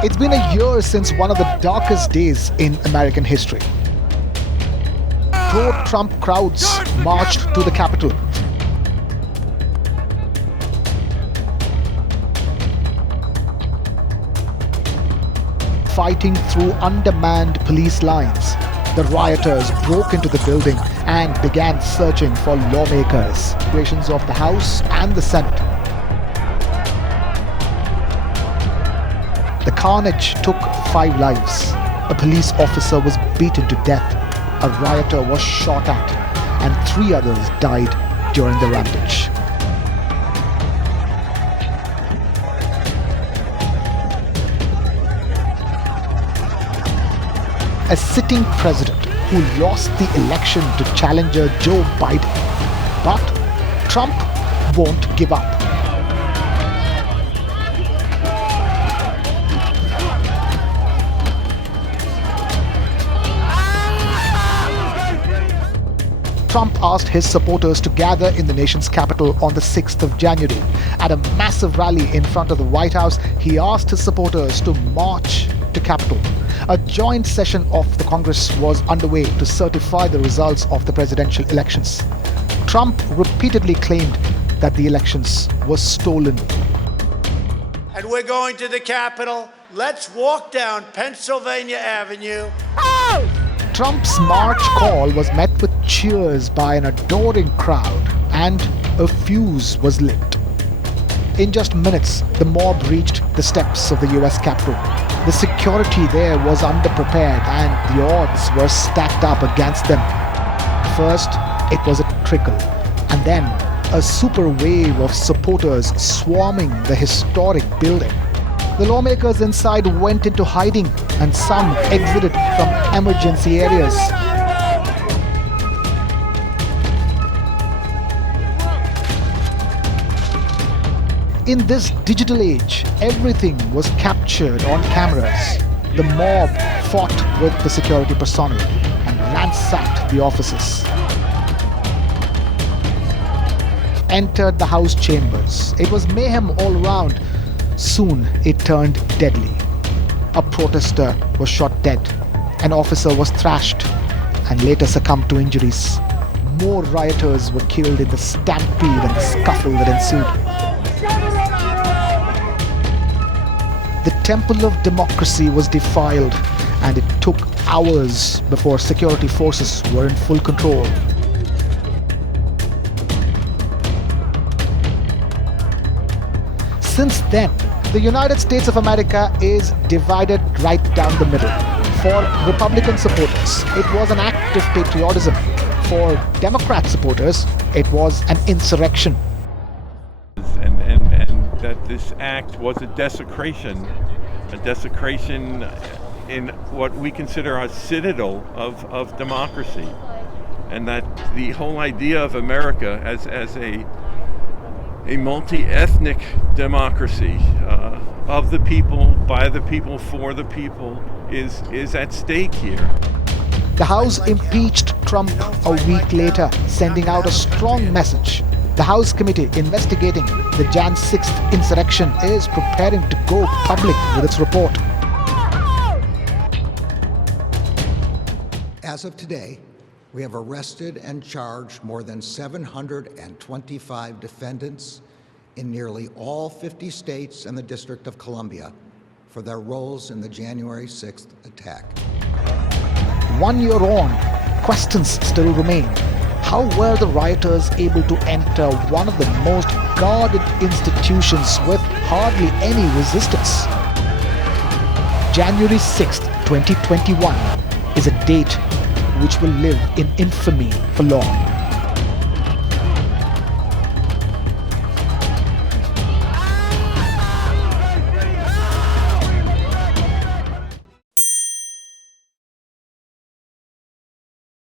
It's been a year since one of the darkest days in American history. Pro-Trump crowds marched to the Capitol. Fighting through undermanned police lines, the rioters broke into the building and began searching for lawmakers, evacuations of the House and the Senate. The carnage took 5 lives. A police officer was beaten to death, a rioter was shot at, and 3 others died during the rampage. A sitting president who lost the election to challenger Joe Biden. But Trump won't give up. Trump asked his supporters to gather in the nation's capital on the 6th of January. At a massive rally in front of the White House, he asked his supporters to march to Capitol. A joint session of the Congress was underway to certify the results of the presidential elections. Trump repeatedly claimed that the elections were stolen. And we're going to the Capitol. Let's walk down Pennsylvania Avenue. Trump's march call was met with cheers by an adoring crowd, and a fuse was lit. In just minutes, the mob reached the steps of the US Capitol. The security there was underprepared and the odds were stacked up against them. First, it was a trickle, and then a super wave of supporters swarming the historic building. The lawmakers inside went into hiding, and some exited from emergency areas. In this digital age, everything was captured on cameras. The mob fought with the security personnel and ransacked the offices. Entered the House chambers. It was mayhem all around. Soon it turned deadly. A protester was shot dead. An officer was thrashed and later succumbed to injuries. More rioters were killed in the stampede and the scuffle that ensued. The temple of democracy was defiled, and it took hours before security forces were in full control. Since then, the United States of America is divided right down the middle. For Republican supporters, it was an act of patriotism. For Democrat supporters, it was an insurrection. And that this act was a desecration in what we consider a citadel of democracy. And that the whole idea of America as a multi-ethnic democracy of the people, by the people, for the people is at stake here. The House impeached Trump a week later, sending out a strong message. The House committee investigating the Jan 6th insurrection is preparing to go public with its report. As of today, we have arrested and charged more than 725 defendants in nearly all 50 states and the District of Columbia for their roles in the January 6th attack. 1 year on, questions still remain. How were the rioters able to enter one of the most guarded institutions with hardly any resistance? January 6th, 2021 is a date which will live in infamy for long.